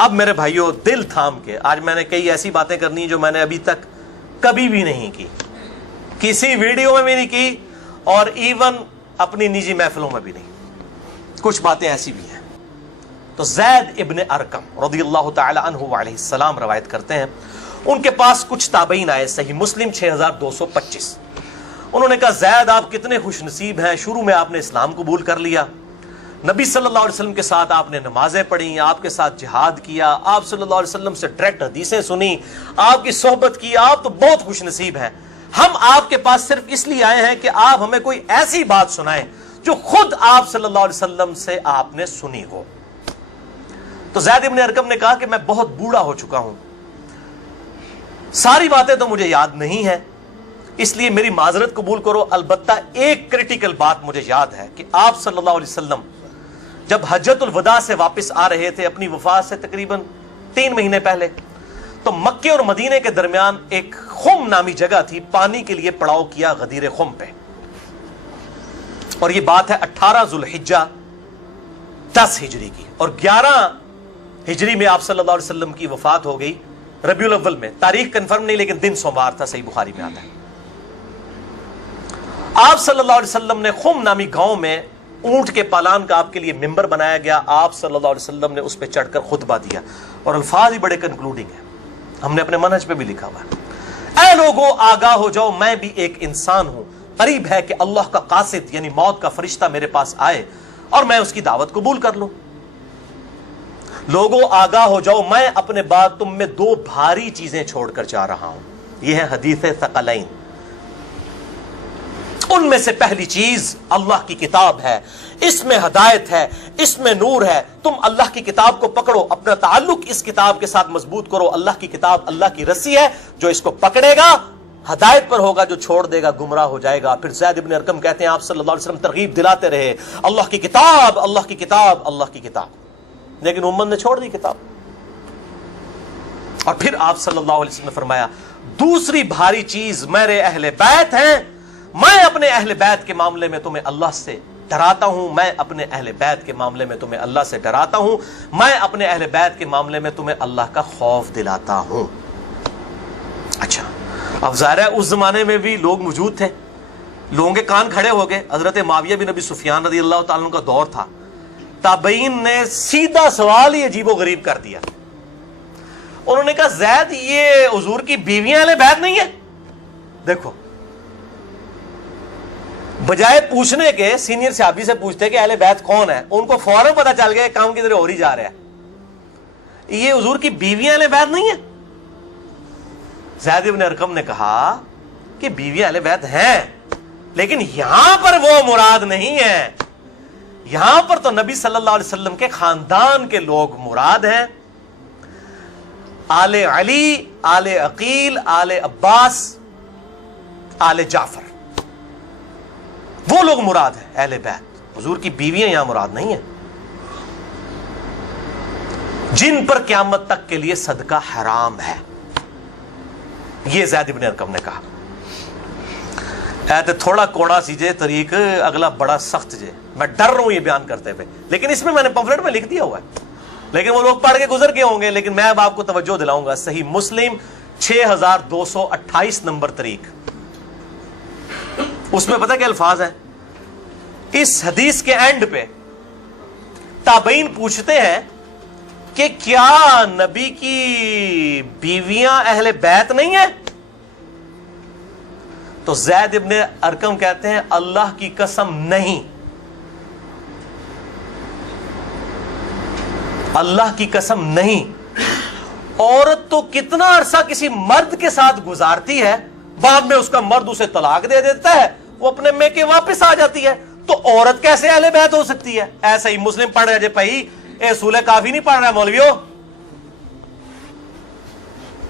اب میرے بھائیوں دل تھام کے، آج میں نے کئی ایسی باتیں کرنی جو میں نے ابھی تک کبھی بھی نہیں کی، کسی ویڈیو میں بھی نہیں کی، اور ایون اپنی نجی محفلوں میں بھی نہیں. کچھ باتیں ایسی بھی ہیں. تو زید ابن ارقم رضی اللہ تعالی عنہ علیہ السلام روایت کرتے ہیں، ان کے پاس کچھ تابعین آئے، صحیح مسلم 6225. انہوں نے کہا زید آپ کتنے خوش نصیب ہیں، شروع میں آپ نے اسلام قبول کر لیا، نبی صلی اللہ علیہ وسلم کے ساتھ آپ نے نمازیں پڑھی، آپ کے ساتھ جہاد کیا، آپ صلی اللہ علیہ وسلم سے ڈائریکٹ حدیثیں سنی، آپ کی صحبت کی، آپ تو بہت خوش نصیب ہیں. ہم آپ کے پاس صرف اس لیے آئے ہیں کہ آپ ہمیں کوئی ایسی بات سنائیں جو خود آپ صلی اللہ علیہ وسلم سے آپ نے سنی ہو. تو زید ابن ارقم نے کہا کہ میں بہت بوڑھا ہو چکا ہوں، ساری باتیں تو مجھے یاد نہیں ہیں، اس لیے میری معذرت قبول کرو. البتہ ایک کریٹیکل بات مجھے یاد ہے کہ آپ صلی اللہ علیہ وسلم جب حجۃ الوداع سے واپس آ رہے تھے اپنی وفات سے تقریباً 3 مہینے پہلے، تو مکے اور مدینے کے درمیان ایک خم نامی جگہ تھی، پانی کے لیے پڑاؤ کیا غدیر خم پہ. اور یہ بات ہے 18 ذوالحجہ 10 ہجری کی، اور 11 ہجری میں آپ صلی اللہ علیہ وسلم کی وفات ہو گئی ربیع الاول میں. تاریخ کنفرم نہیں لیکن دن سوموار تھا، صحیح بخاری میں آتا ہے. آپ صلی اللہ علیہ وسلم نے خم نامی گاؤں میں اونٹ کے پالان کا آپ کے لیے ممبر بنایا گیا، آپ صلی اللہ علیہ وسلم نے اس پہ چڑھ کر خطبہ دیا، اور الفاظ ہی بڑے کنکلوڈنگ ہیں، ہم نے اپنے منہج پہ بھی لکھا ہوا ہے. اے لوگو آگاہ ہو جاؤ، میں بھی ایک انسان ہوں، قریب ہے کہ اللہ کا قاصد یعنی موت کا فرشتہ میرے پاس آئے اور میں اس کی دعوت قبول کر لوں. لوگو آگاہ ہو جاؤ، میں اپنے بعد تم میں 2 بھاری چیزیں چھوڑ کر جا رہا ہوں. یہ ہے حدیث ثقلین. ان میں سے پہلی چیز اللہ کی کتاب ہے، اس میں ہدایت ہے، اس میں نور ہے. تم اللہ کی کتاب کو پکڑو، اپنا تعلق اس کتاب کے ساتھ مضبوط کرو. اللہ کی کتاب اللہ کی رسی ہے، جو اس کو پکڑے گا ہدایت پر ہوگا، جو چھوڑ دے گا گمراہ ہو جائے گا. پھر زید ابن ارقم کہتے ہیں آپ صلی اللہ علیہ وسلم ترغیب دلاتے رہے، اللہ کی کتاب، اللہ کی کتاب، اللہ کی کتاب. لیکن امت نے چھوڑ دی کتاب. اور پھر آپ صلی اللہ علیہ وسلم نے فرمایا دوسری بھاری چیز میرے اہل بیت ہیں، میں اپنے اہل بیت کے معاملے میں تمہیں اللہ سے ڈراتا ہوں، میں اپنے اہل بیت کے معاملے میں تمہیں اللہ سے ڈراتا ہوں، میں اپنے اہل بیت کے معاملے میں تمہیں اللہ کا خوف دلاتا ہوں. اچھا، اب ظاہر ہے اس زمانے میں بھی لوگ موجود تھے، لوگوں کے کان کھڑے ہو گئے. حضرت معاویہ بن ابی سفیان رضی اللہ تعالیٰ عنہ کا دور تھا. تابعین نے سیدھا سوال ہی عجیب و غریب کر دیا. انہوں نے کہا زید یہ حضور کی بیویاں اہل بیت نہیں ہیں؟ دیکھو، بجائے پوچھنے کے سینئر صحابی سے پوچھتے کہ اہل بیت کون ہے، ان کو فوراً پتا چل گیا کام کی طرح اور ہی جا رہا ہے. یہ حضور کی بیویاں اہل بیت نہیں ہیں؟ زید بن ارقم نے کہا کہ بیویاں اہل بیت ہیں، لیکن یہاں پر وہ مراد نہیں ہے. یہاں پر تو نبی صلی اللہ علیہ وسلم کے خاندان کے لوگ مراد ہیں، آل علی، آل عقیل، آل عباس، آل جعفر، وہ لوگ مراد ہیں اہل بیت. حضور کی بیویاں یہاں مراد نہیں ہیں، جن پر قیامت تک کے لیے صدقہ حرام ہے. یہ زید بن ارقم نے کہا. تھوڑا کوڑا سی جے طریق، اگلا بڑا سخت جے. میں ڈر رہا ہوں یہ بیان کرتے ہوئے، لیکن اس میں نے پمفلٹ میں لکھ دیا ہوا ہے، لیکن وہ لوگ پڑھ کے گزر کے ہوں گے. لیکن میں اب آپ کو توجہ دلاؤں گا. صحیح مسلم 6228 نمبر طریق، اس میں پتہ کیا الفاظ ہیں؟ اس حدیث کے اینڈ پہ تابعین پوچھتے ہیں کہ کیا نبی کی بیویاں اہل بیت نہیں ہیں؟ تو زید ابن ارقم کہتے ہیں اللہ کی قسم نہیں، اللہ کی قسم نہیں. عورت تو کتنا عرصہ کسی مرد کے ساتھ گزارتی ہے، بعد میں اس کا مرد اسے طلاق دے دیتا ہے، وہ اپنے میکے واپس آ جاتی ہے. تو عورت کیسے اہل بیت ہو سکتی ہے؟ ایسا ہی مسلم پڑھ رہے جے بھائی، اے سولہ کافی نہیں پڑھ رہا مولویو.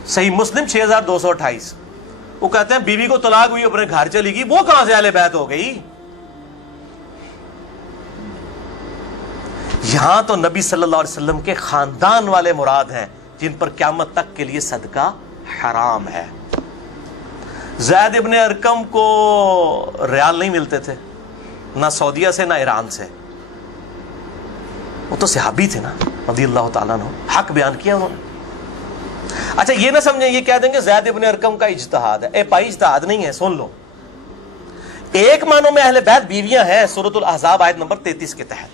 صحیح مسلم 6228. وہ کہتے ہیں بیوی کو طلاق ہوئی، اپنے گھر چلی گئی، وہ کہاں سے اہل بیت ہو گئی؟ یہاں تو نبی صلی اللہ علیہ وسلم کے خاندان والے مراد ہیں، جن پر قیامت تک کے لیے صدقہ حرام ہے. زید ابن ارقم کو ریال نہیں ملتے تھے، نہ سعودیہ سے نہ ایران سے، وہ تو صحابی تھے نا. رضی اللہ تعالیٰ عنہ, حق بیان کیا انہوں نے. اچھا یہ نہ سمجھیں یہ کہہ دیں کہ زید ابن ارقم کا اجتہاد ہے. اے بھائی اجتہاد نہیں ہے, سن لو. ایک معنوں میں اہل بیت بیویاں ہیں سورۃ الاحزاب آیت نمبر 33 کے تحت,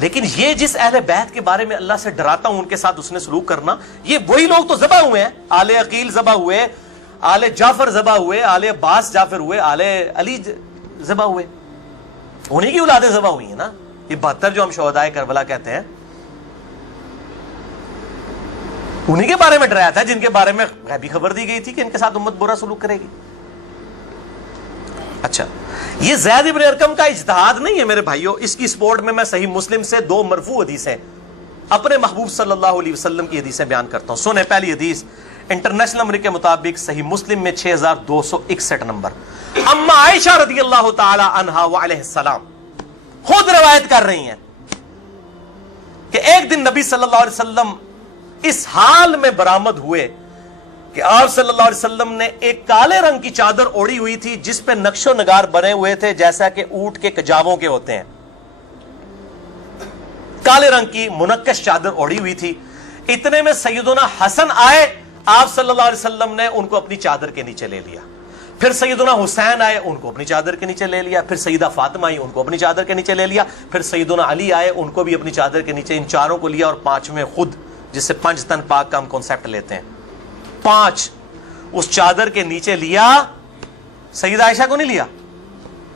لیکن یہ جس اہل بیت کے بارے میں اللہ سے ڈراتا ہوں ان کے ساتھ اس نے سلوک کرنا, یہ وہی لوگ تو ذبح ہوئے ہیں. آل عقیل ذبح ہوئے, آل جعفر ذبح ہوئے, آل عباس جعفر ہوئے, آل علی ذبح ہوئے, انہی کی اولادیں ذبح ہوئی ہیں نا. یہ 72 جو ہم شہدائے کربلا کہتے ہیں انہی کے بارے میں ڈرایا تھا جن کے بارے میں غیبی خبر دی گئی تھی کہ ان کے ساتھ امت برا سلوک کرے گی. اچھا یہ زید ابن ارقم کا اجتہاد نہیں ہے میرے بھائیوں. اس کی سپورٹ میں صحیح مسلم سے 2 مرفوع حدیثیں اپنے محبوب صلی اللہ علیہ وسلم کی حدیثیں بیان کرتا ہوں. سنیں پہلی حدیث انٹرنیشنل نمبر کے مطابق صحیح مسلم میں 6261 نمبر, اما عائشہ رضی اللہ تعالی عنہا وعلیہ السلام خود روایت کر رہی ہیں کہ ایک دن نبی صلی اللہ علیہ وسلم اس حال میں برآمد ہوئے کہ آپ صلی اللہ علیہ وسلم نے ایک کالے رنگ کی چادر اوڑھی ہوئی تھی جس پہ نقش و نگار بنے ہوئے تھے جیسا کہ اونٹ کے کجاووں کے ہوتے ہیں. کالے رنگ کی منقش چادر اوڑھی ہوئی تھی. اتنے میں سیدنا حسن آئے, آپ صلی اللہ علیہ وسلم نے ان کو اپنی چادر کے نیچے لے لیا. پھر سیدنا حسین آئے, ان کو اپنی چادر کے نیچے لے لیا. پھر سیدہ فاطمہ آئی, ان کو اپنی چادر کے نیچے لے لیا. پھر سیدنا علی آئے, ان کو بھی اپنی چادر کے نیچے. ان چاروں کو لیا اور 5ویں خود, جس سے 5 تن پاک کا ہم کانسیپٹ لیتے ہیں, 5 اس چادر کے نیچے لیا. سیدہ عائشہ کو نہیں لیا.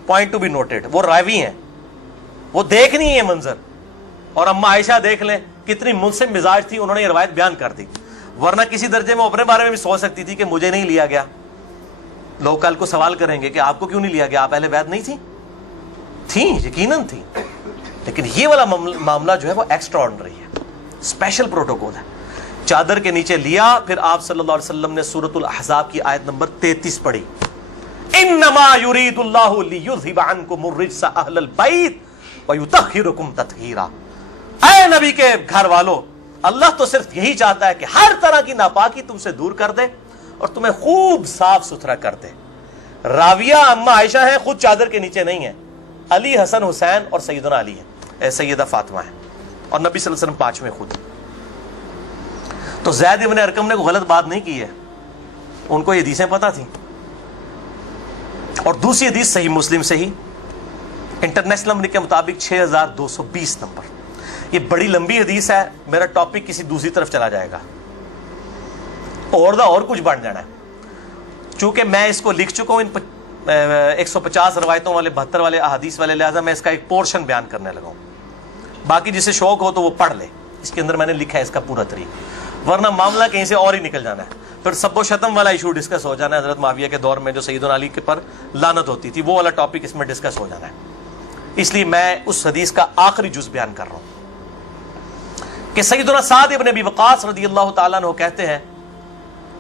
پوائنٹ ٹو بی نوٹڈ, وہ راوی ہیں, وہ دیکھ نہیں ہے منظر. اور اما عائشہ دیکھ لیں کتنی منصف مزاج تھی, انہوں نے یہ روایت بیان کر دی. ورنہ کسی درجے میں اپنے بارے میں بھی سوچ سکتی تھی کہ مجھے نہیں لیا گیا. لوگ کل کو سوال کریں گے کہ آپ کو کیوں نہیں لیا گیا, آپ اہل بیت نہیں تھیں, یقیناً تھیں, لیکن یہ والا معاملہ جو ہے وہ ایکسٹرا آرڈنری ہے, اسپیشل پروٹوکول ہے. چادر کے نیچے لیا. پھر آپ صلی اللہ علیہ وسلم نے سورۃ الاحزاب کی آیت نمبر 33 پڑھی, انما یرید اللہ لیذھب عنکم الرجس اہل البیت ویطہرکم تطہیرا. اے نبی کے گھر والو, اللہ تو صرف یہی چاہتا ہے کہ ہر طرح کی ناپاکی تم سے دور کر دے اور تمہیں خوب صاف ستھرا کر دے. راویہ اما عائشہ ہیں, خود چادر کے نیچے نہیں ہیں. علی, حسن, حسین اور سیدنا علی ہیں, سیدہ فاطمہ ہیں, اور نبی صلی اللہ علیہ وسلم 5ویں خود. تو زید ابن ارقم نے کوئی غلط بات نہیں کی ہے, ان کو یہ حدیثیں پتہ تھیں. اور دوسری حدیث صحیح مسلم سے ہی انٹرنیشنل نمبر کے مطابق 6220 نمبر. یہ بڑی لمبی حدیث ہے, میرا ٹاپک کسی دوسری طرف چلا جائے گا اور کچھ بن جانا ہے. چونکہ میں اس کو لکھ چکا ہوں ان 150 روایتوں والے 72 والے احادیث والے, لہذا میں اس کا ایک پورشن بیان کرنے لگا ہوں. باقی جسے شوق ہو تو وہ پڑھ لے, اس کے اندر میں نے لکھا ہے اس کا پورا طریقہ, ورنہ معاملہ کہیں سے اور ہی نکل جانا ہے. پھر سب و شتم والا ایشو ڈسکس ہو جانا ہے. حضرت معاویہ کے دور میں جو سیدنا علی کے پر لعنت ہوتی تھی, وہ والا ٹاپک اس میں ڈسکس ہو جانا ہے. اس لیے میں اس حدیث کا آخری جز بیان کر رہا ہوں کہ سیدنا سعد ابن ابی وقاص رضی اللہ تعالیٰ عنہ کہتے ہیں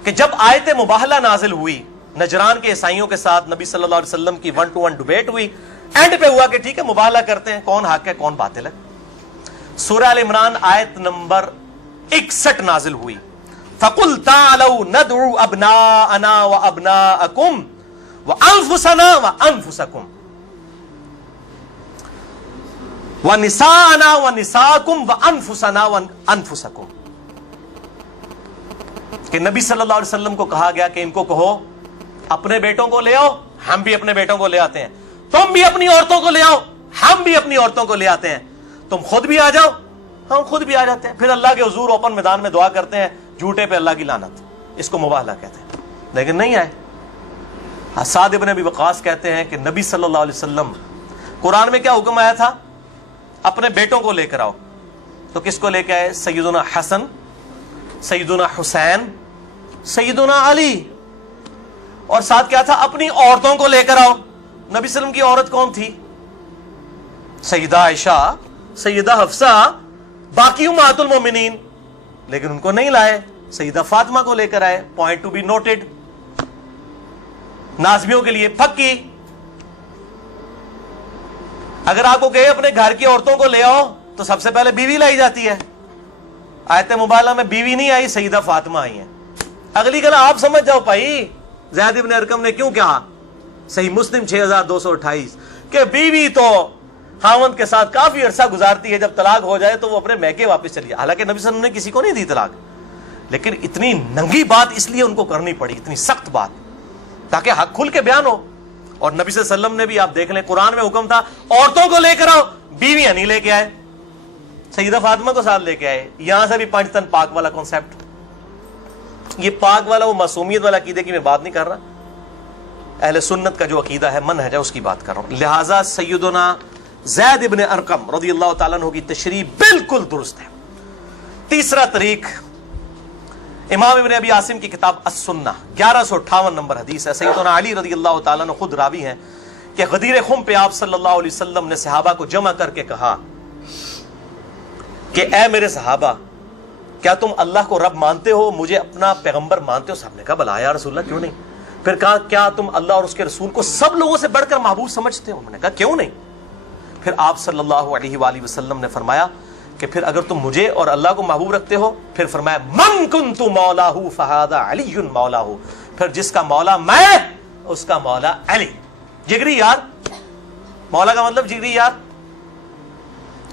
کہ جب آیت مباہلہ نازل ہوئی نجران کے عیسائیوں کے ساتھ, نبی صلی اللہ علیہ وسلم کی 1-to-1 ڈیبیٹ ہوئی. اینڈ پہ ہوا کہ ٹھیک ہے مباہلہ کرتے ہیں, کون حق ہے کون باطل ہے. سورہ ال عمران آیت نمبر 61 نازل ہوئی, فَقُلْ تَعْالَوْا نَدْعُوا أَبْنَاءَنَا وَأَبْنَاءَكُمْ وَأَنفُسَنَا وَأَنفُسَكُمْ وَنِسَاءَنَا وَنِسَاءَكُمْ وَأَنفُسَنَا وَأَنفُسَكُمْ. کہ نبی صلی اللہ علیہ وسلم کو کہا گیا کہ ان کو کہو اپنے بیٹوں کو لے آؤ, ہم بھی اپنے بیٹوں کو لے آتے ہیں. تم بھی اپنی عورتوں کو لے آؤ, ہم بھی اپنی عورتوں کو لے آتے ہیں. تم خود بھی آ جاؤ, ہم خود بھی آ جاتے ہیں. پھر اللہ کے حضور اوپن میدان میں دعا کرتے ہیں, جھوٹے پہ اللہ کی لعنت. اس کو مباہلہ کہتے ہیں, لیکن نہیں آئے. سعد ابن ابی وقاص کہتے ہیں کہ نبی صلی اللہ علیہ وسلم, قرآن میں کیا حکم آیا تھا, اپنے بیٹوں کو لے کر آؤ. تو کس کو لے کے آئے, سیدنا حسن, سیدنا حسین, سیدنا علی, اور ساتھ کیا تھا, اپنی عورتوں کو لے کر آؤ. نبی صلی اللہ علیہ وسلم کی عورت کون تھی, سیدہ عائشہ, سیدہ حفصہ, باقی امہات المومنین, لیکن ان کو نہیں لائے. سیدہ فاطمہ کو لے کر آئے. Point to be noted. نازبیوں کے لیے پکی. اگر آپ کو کہے اپنے گھر کی عورتوں کو لے آؤ تو سب سے پہلے بیوی لائی جاتی ہے. آیت مبالغہ میں بیوی نہیں آئی, سیدہ فاطمہ آئی ہیں. اگلی گلا آپ سمجھ جاؤ بھائی زید ابن ارقم نے کیوں کہا, صحیح مسلم 6228, کہ بیوی تو خاوند کے ساتھ کافی عرصہ گزارتی ہے, جب طلاق ہو جائے تو وہ اپنے میکے واپس چلی جائے. حالانکہ نبی صلی اللہ علیہ وسلم نے کسی کو نہیں دی طلاق, لیکن اتنی ننگی بات اس لیے ان کو کرنی پڑی, اتنی سخت بات, تاکہ حق کھل کے بیان ہو. اور نبی صلی اللہ علیہ وسلم نے بھی, آپ دیکھ لیں, قرآن میں حکم تھا عورتوں کو لے کر آؤ, بیویاں نہیں لے کے آئے, سیدہ فاطمہ کو ساتھ لے کے آئے. یہاں سے بھی 5 تن پاک والا کانسیپٹ, یہ پاک والا وہ معصومیت والا عقیدے کی میں بات نہیں کر رہا, اہل سنت کا جو عقیدہ ہے, منہج ہے, اس کی بات کر رہا ہوں. لہٰذا سیدنا زید ابن ارقم رضی اللہ تعالیٰ عنہ کی تشریح بالکل درست ہے. تیسرا طریق امام ابن ابی عاصم کی کتاب السنہ 1158 نمبر حدیث ہے. سیدنا علی رضی اللہ تعالیٰ عنہ خود راوی ہیں کہ غدیر خم پہ آپ صلی اللہ علیہ وسلم نے صحابہ کو جمع کر کے کہا کہ اے میرے صحابہ, کیا تم اللہ کو رب مانتے ہو, مجھے اپنا پیغمبر مانتے ہو؟ صاحب نے کہا بلا یا رسول اللہ, کیوں نہیں. پھر کہا کیا تم اللہ اور اس کے رسول کو سب لوگوں سے بڑھ کر محبوب سمجھتے ہو؟ انہوں نے کہا کیوں نہیں. پھر آپ صلی اللہ علیہ وآلہ وسلم نے فرمایا کہ پھر اگر تم مجھے اور اللہ کو محبوب رکھتے ہو, پھر فرمایا من کنت مولاہ فہذا علی مولاہ, پھر جس کا مولا میں اس کا مولا علی. جگری یار, مولا کا مطلب جگری یار,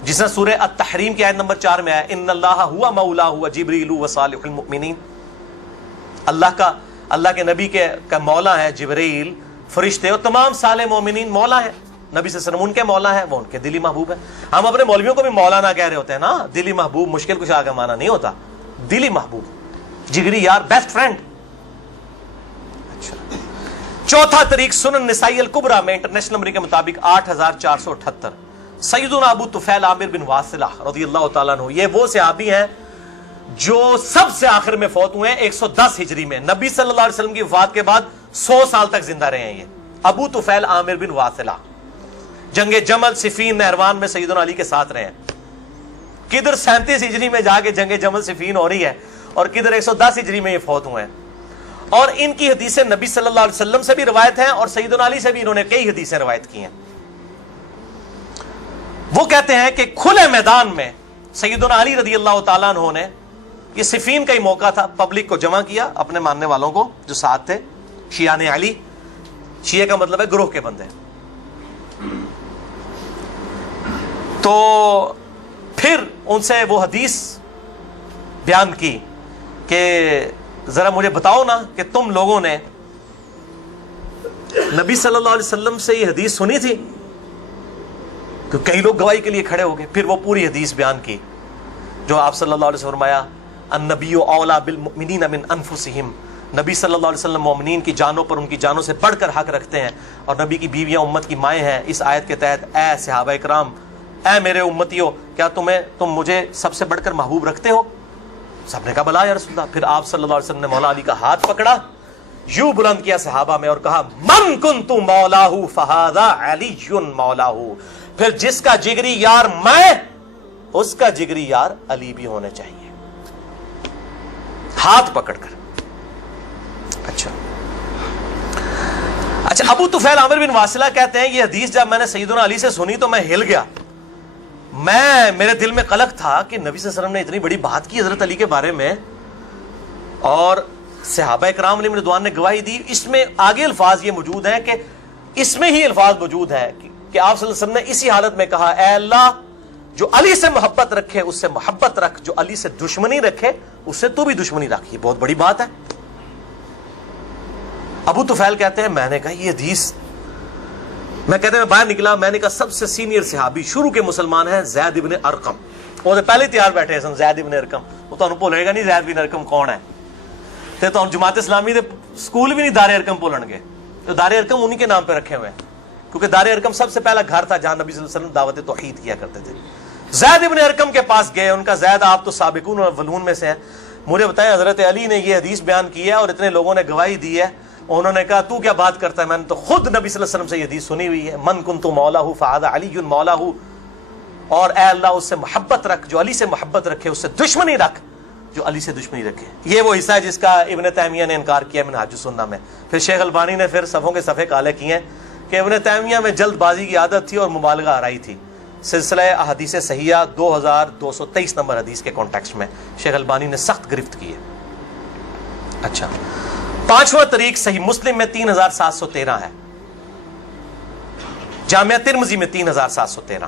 جس نے سورہ التحریم کی آیت نمبر 4 میں آیا ان اللہ ہوا مولا ہوا جبریل و صالح المؤمنین. اللہ کے نبی کا مولا ہے جبریل, فرشتے اور تمام صالح مومنین مولا ہے. نبی صلی اللہ علیہ وسلم ان کے مولا ہے, وہ ان کے دلی محبوب ہے. ہم اپنے مولویوں کو بھی مولانا کہہ رہے ہوتے ہیں نا, دلی محبوب مشکل کشا کا معنی نہیں ہوتا, دلی محبوب, جگری یار, بیسٹ فرینڈ. اچھا, چوتھا طریق سنن نسائی الکبریٰ میں انٹرنیشنل نمبر کے مطابق 8478 سیدنا ابو طفیل عامر بن واصلہ رضی اللہ تعالیٰ عنہ, یہ وہ صحابی ہیں جو سب سے آخر میں فوت ہوئے ہیں 110 ہجری میں. نبی صلی اللہ علیہ وسلم کی وفات کے بعد 100 سال تک زندہ رہے ہیں. یہ ابو طفیل عامر بن واصلہ جنگ جمل صفین نہروان میں سیدنا علی کے ساتھ رہے ہیں. کدھر 37 ہجری میں جا کے جنگ جمل صفین ہو رہی ہے, اور کدھر 110 ہجری میں یہ فوت ہوئے ہیں. اور ان کی حدیثیں نبی صلی اللہ علیہ وسلم سے بھی روایت ہیں, اور سیدنا علی سے بھی انہوں نے کئی حدیثیں روایت کی ہیں. وہ کہتے ہیں کہ کھلے میدان میں سیدنا علی رضی اللہ تعالیٰ عنہ نے, یہ صفین کا ہی موقع تھا, پبلک کو جمع کیا, اپنے ماننے والوں کو جو ساتھ تھے, شیعان علی, شیعہ کا مطلب ہے گروہ کے بندے. تو پھر ان سے وہ حدیث بیان کی کہ ذرا مجھے بتاؤ نا کہ تم لوگوں نے نبی صلی اللہ علیہ وسلم سے یہ حدیث سنی تھی, کہ کئی لوگ گواہی کے لیے کھڑے ہو گئے. پھر وہ پوری حدیث بیان کی جو آپ صلی اللہ علیہ وسلم فرمایا النبی اولا بالمؤمنین من انفسہم, نبی صلی اللہ علیہ وسلم مومنین کی جانوں پر ان کی جانوں سے بڑھ کر حق رکھتے ہیں, اور نبی کی بیویاں امت کی مائیں ہیں. اس آیت کے تحت اے صحابہ کرام, اے میرے امتیو, کیا تم مجھے سب سے بڑھ کر محبوب رکھتے ہو؟ سب نے کہا بلا یا رسول اللہ. پھر آپ صلی اللہ علیہ وسلم نے مولا علی کا ہاتھ پکڑا, یوں بلند کیا صحابہ میں, اور کہا من کنت مولاہ فہذا علی مولاہ, پھر جس کا جگری یار میں اس کا جگری یار علی بھی ہونے چاہیے, ہاتھ پکڑ کر. اچھا, ابو طفیل عامر بن واصلہ کہتے ہیں یہ حدیث جب میں نے سیدنا علی سے سنی تو میں ہل گیا. میرے دل میں قلق تھا کہ نبی صلی اللہ علیہ وسلم نے اتنی بڑی بات کی حضرت علی کے بارے میں, اور صحابہ کرام علیہم رضوان نے گواہی دی. اس میں آگے الفاظ یہ موجود ہیں کہ اس میں ہی الفاظ موجود ہیں کہ آپ صلی اللہ علیہ وسلم نے اسی حالت میں کہا اے اللہ, جو علی سے محبت رکھے اس سے محبت رکھ, جو علی سے دشمنی رکھے اس سے تو بھی دشمنی رکھ. یہ بہت بڑی بات ہے. ابو طفیل کہتے ہیں میں نے کہا یہ حدیث, میں کہتے ہیں میں باہر نکلا, میں نے کہا سب سے سینئر صحابی شروع کے مسلمان ہیں زید ابن ارقم. وہ پہلے تیار بیٹھے ہیں زید ابن ارقم, وہ تو بھولے گا نہیں زید ابن ارقم کون ہے. تو جماعت اسلامی دے سکول بھی نہیں دار ارقم بولن گے, تو دار ارقم انہی کے نام پہ رکھے ہوئے ہیں, کیونکہ دار ارقم سب سے پہلا گھر تھا جہاں نبی صلی اللہ علیہ وسلم دعوت توحید کیا کرتے تھے. زید ابن ارقم کے پاس گئے, ان کا زید آپ تو سابقون اور اولون میں سے ہیں, مجھے بتائیں حضرت علی نے یہ حدیث بیان کی ہے اور اتنے لوگوں نے گواہی دی ہے. انہوں نے کہا تو کیا بات کرتا ہے, میں نے تو خود نبی صلی اللہ علیہ وسلم سے یہ حدیث سنی ہوئی ہے, من کنت مولاہ فہذا علی مولاہ, اور اے اللہ اس سے محبت رکھ جو علی سے محبت رکھے, اس سے دشمنی رکھ جو علی سے دشمنی رکھے. یہ وہ حصہ ہے جس کا ابن تیمیہ نے انکار کیا منہاج السنہ میں. پھر شیخ البانی نے پھر صفوں کے صفحے کالے کیے ہیں کہ ابن تیمیہ میں جلد بازی کی عادت تھی اور مبالغہ آرائی تھی. سلسلہ احادیث صحیحہ 2223 نمبر حدیث کے کانٹیکسٹ میں شیخ البانی نے سخت گرفت کی ہے. اچھا, پانچواں طریق صحیح مسلم میں 3713 ہے, جامعہ ترمذی میں 3713.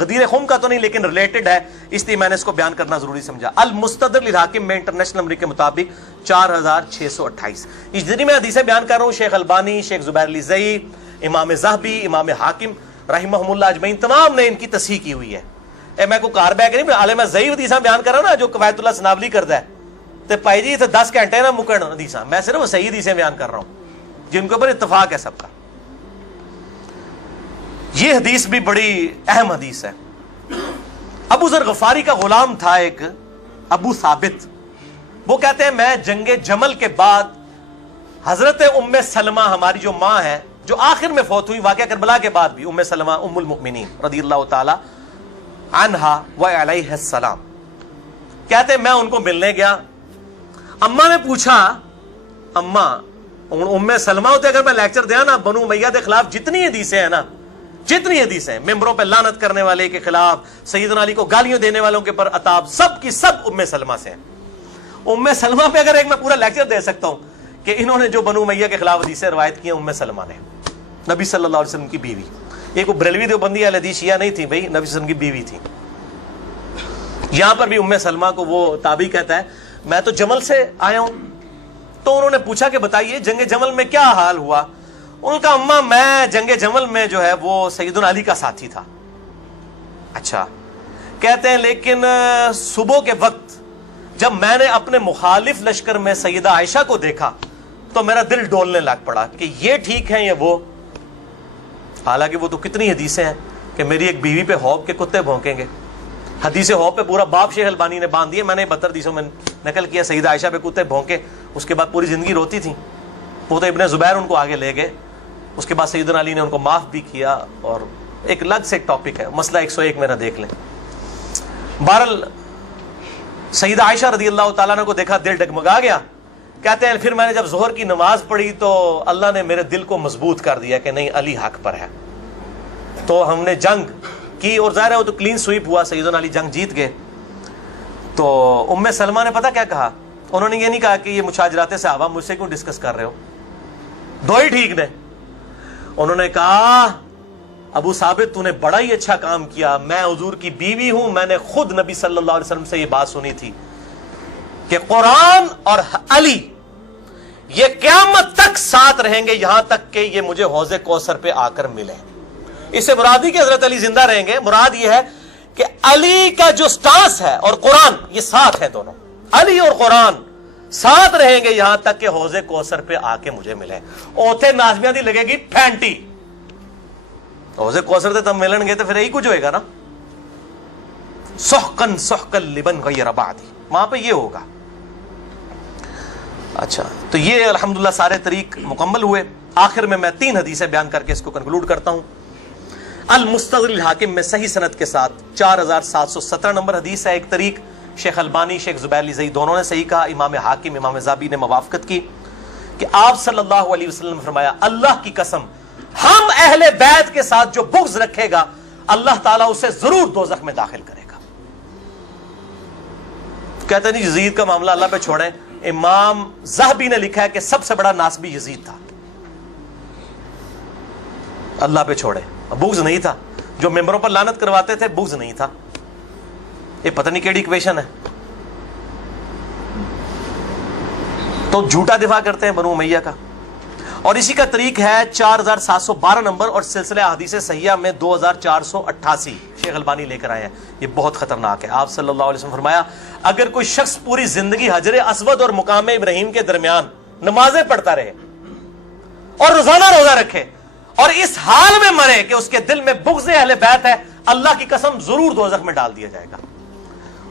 غدیر خم کا تو نہیں لیکن ریلیٹڈ ہے، اس لیے میں نے اس کو بیان کرنا ضروری سمجھا۔ المستدرک للحاکم میں انٹرنیشنل نمبر کے مطابق 4628 یہ جتنی میں حدیثیں بیان کر رہا ہوں، شیخ البانی، شیخ زبیر علی زئی، امام ذہبی، امام حاکم رحمہم اللہ اجمعین تمام نے ان کی تصحیح کی ہوئی ہے۔ میں کو کار بیک نہیں، عالم زئی حدیثاں بیان کر رہا نا جو قوایت اللہ سنابلی کرتا ہے، تو پائی جی 10 گھنٹے نہ مکن حدیثاں، میں صرف صحیح حدیثیں بیان کر رہا ہوں جن کے اوپر اتفاق ہے سب کا۔ یہ حدیث بھی بڑی اہم حدیث ہے۔ ابو ذر غفاری کا غلام تھا ایک ابو ثابت، وہ کہتے ہیں میں جنگ جمل کے بعد حضرت ام سلمہ ہماری جو ماں ہے جو آخر میں فوت ہوئی واقعہ کربلا کے بعد بھی، ام سلمہ ام المؤمنین رضی اللہ تعالی عنہا و علیہ السلام، کہتے ہیں میں ان کو ملنے گیا، اماں نے پوچھا، اماں ام سلمہ ہوتے اگر میں لیکچر دیا نا بنو امیہ کے خلاف جتنی حدیثیں ہیں نا، جتنی حدیثیں ہیں ممبروں پہ لعنت کرنے والے کے خلاف، سیدنا علی کو گالیاں دینے والوں کے پر عتاب، سب کی سب ام سلمہ سے ہیں۔ ام سلمہ پہ اگر ایک میں پورا لیکچر دے سکتا ہوں کہ انہوں نے جو بنو امیہ کے خلاف حدیثیں روایت کی ہیں ام سلمہ نے، نبی صلی اللہ علیہ وسلم کی بیوی، ایک وہ بریلوی دیوبندی اہل حدیث شیعہ نہیں تھی بھائی، نبی صلی اللہ علیہ وسلم کی بیوی تھی۔ یہاں پر بھی ام سلمہ کو وہ تابعی کہتا ہے میں تو جمل سے آیا ہوں، تو انہوں نے پوچھا کہ بتائیے جنگ جمل میں کیا حال ہوا؟ ان کا اماں میں جنگ جمل میں جو ہے وہ سیدنا علی کا ساتھی تھا۔ اچھا، کہتے ہیں لیکن صبح کے وقت جب میں نے اپنے مخالف لشکر میں سیدہ عائشہ کو دیکھا تو میرا دل ڈولنے لگ پڑا کہ یہ ٹھیک ہے یا وہ، حالانکہ وہ تو کتنی حدیثیں ہیں کہ میری ایک بیوی پہ خوف کے کتے بھونکیں گے، حدیث خوف پہ پورا باب شیخ البانی نے باندھ دیا، میں نے 72 حدیثوں میں نقل کیا، سیدہ عائشہ پہ کتے بھونکے، اس کے بعد پوری زندگی روتی تھی، وہ تو ابن زبیر ان کو آگے لے گئے، اس کے بعد سیدنا علی نے ان کو معاف بھی کیا، اور ایک الگ سے ایک ٹاپک ہے، مسئلہ 101 میرا دیکھ لیں۔ بہرحال سیدہ عائشہ رضی اللہ تعالیٰ عنہ کو دیکھا دل ڈگمگا گیا، کہتے ہیں پھر میں نے جب ظہر کی نماز پڑھی تو اللہ نے میرے دل کو مضبوط کر دیا کہ نہیں علی حق پر ہے، تو ہم نے جنگ کی، اور ظاہر ہے وہ تو کلین سویپ ہوا، سیدنا علی جنگ جیت گئے۔ تو ام سلمہ نے پتہ کیا کہا؟ انہوں نے یہ نہیں کہا کہ یہ مشاجرات صحابہ مجھ سے کیوں ڈسکس کر رہے ہو، دو ہی ٹھیک نے، انہوں نے کہا ابو ثابت تو نے بڑا ہی اچھا کام کیا، میں حضور کی بیوی ہوں، میں نے خود نبی صلی اللہ علیہ وسلم سے یہ بات سنی تھی کہ قرآن اور علی یہ قیامت تک ساتھ رہیں گے یہاں تک کہ یہ مجھے حوض کوثر پہ آ کر ملے۔ اس سے مراد ہی کہ حضرت علی زندہ رہیں گے، مراد یہ ہے کہ علی کا جو سٹانس ہے اور قرآن یہ ساتھ ہیں، دونوں علی اور قرآن ساتھ رہیں گے یہاں تک کہ حوض کوثر پہ آ کے مجھے ملے۔ اوتھے نازمیاں دی لگے گی پھینٹی، حوض کوثر تے تم ملن گے تو پھر یہی کچھ ہوئے گا نا، سحقن سحقن لبن غیر بعدی، وہاں پہ یہ ہوگا۔ اچھا، تو یہ الحمدللہ سارے طریق مکمل ہوئے۔ آخر میں 3 حدیثیں بیان کر کے اس کو کنکلوڈ کرتا ہوں۔ المستدرک للحاکم میں صحیح سند کے ساتھ 4717 نمبر حدیث ہے، ایک طریق شیخ البانی، شیخ زبیر علی زئی دونوں نے صحیح کہا، امام حاکم، امام ذہبی نے موافقت کی کہ آپ صلی اللہ علیہ وسلم نے فرمایا اللہ کی قسم ہم اہل بیت کے ساتھ جو بغض رکھے گا اللہ تعالیٰ اسے ضرور دوزخ میں داخل کرے گا۔ کہتے ہیں یزید کا معاملہ اللہ پہ چھوڑیں، امام ذہبی نے لکھا ہے کہ سب سے بڑا ناسبی یزید تھا، اللہ پہ چھوڑے، بغض نہیں تھا، جو ممبروں پر لعنت کرواتے تھے بغض نہیں تھا، یہ پتہ نہیں کیڑی ایکویشن ہے، تو جھوٹا دفاع کرتے ہیں بنو امیہ کا۔ اور اسی کا طریق ہے 4712 نمبر اور سلسلہ احادیث صحیحہ میں 2488 شیخ البانی لے کر آئے ہیں، یہ بہت خطرناک ہے۔ آپ صلی اللہ علیہ وسلم فرمایا اگر کوئی شخص پوری زندگی حجر اسود اور مقام ابراہیم کے درمیان نمازیں پڑھتا رہے اور روزانہ روزہ رکھے اور اس حال میں مرے کہ اس کے دل میں بغض اہل بیت ہے، اللہ کی قسم ضرور دوزخ میں ڈال دیا جائے گا۔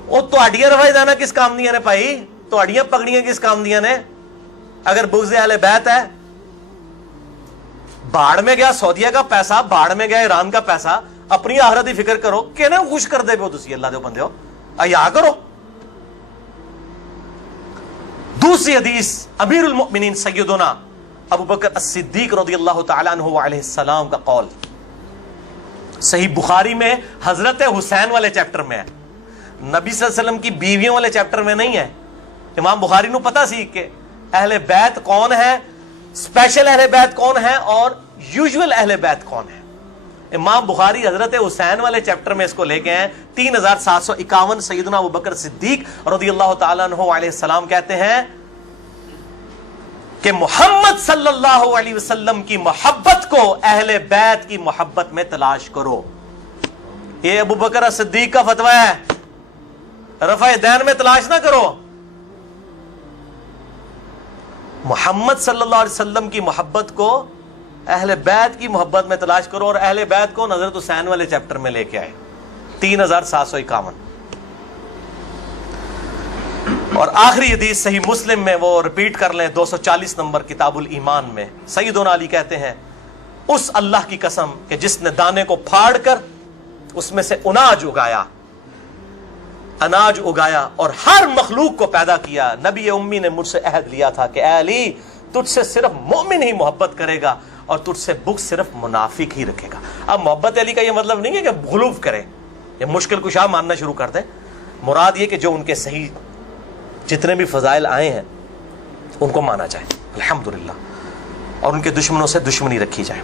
وہ تو اڈیاں روائی دانا کس کام دیا نے بھائی، تو اڈیاں پگڑیاں کس کام دیا نے؟ اگر بغض اہل بیت ہے، باڑ میں گیا سعودیہ کا پیسہ، باڑ میں گیا ایران کا پیسہ، اپنی آخرت کی فکر کرو کہ نا خوش کر دے پو تسی اللہ دے بندے ہو، ایا کرو۔ دوسری حدیث امیر المؤمنین سیدنا ابو بکر الصدیق رضی اللہ تعالیٰ عنہ علیہ السلام کا قول، صحیح بخاری میں حضرت حسین والے چیپٹر میں ہے، نبی صلی اللہ علیہ وسلم کی بیویوں والے چیپٹر میں نہیں ہے۔ امام بخاری نو پتا سی کہ اہل بیت کون ہے، اسپیشل اہل بیت کون ہے اور یوزول اہل بیت کون ہے۔ امام بخاری حضرت حسین والے چیپٹر میں اس کو لے کے ہیں 3751. سیدنا ابو بکر صدیق رضی اللہ تعالیٰ عنہ علیہ السلام کہتے ہیں کہ محمد صلی اللہ علیہ وسلم کی محبت کو اہل بیت کی محبت میں تلاش کرو. یہ ابو بکر صدیق کا فتویٰ ہے, رفع دین میں تلاش نہ کرو. محمد صلی اللہ علیہ وسلم کی محبت کو اہل بیت کی محبت میں تلاش کرو, اور اہل بیت کو حضرت حسین والے چیپٹر میں لے کے آئے 3751. اور آخری حدیث صحیح مسلم میں, وہ ریپیٹ کر لیں, 240 نمبر کتاب الایمان میں سیدنا علی کہتے ہیں اس اللہ کی قسم کہ جس نے دانے کو پھاڑ کر اس میں سے اناج اگایا اور ہر مخلوق کو پیدا کیا, نبی امی نے مجھ سے عہد لیا تھا کہ اے علی تجھ سے صرف مومن ہی محبت کرے گا اور تجھ سے بغض صرف منافق ہی رکھے گا. اب محبت علی کا یہ مطلب نہیں ہے کہ غلوف کرے, یہ مشکل کشا ماننا شروع کر دیں. مراد یہ کہ جو ان کے صحیح جتنے بھی فضائل آئے ہیں ان کو مانا جائے الحمدللہ, اور ان کے دشمنوں سے دشمنی رکھی جائے.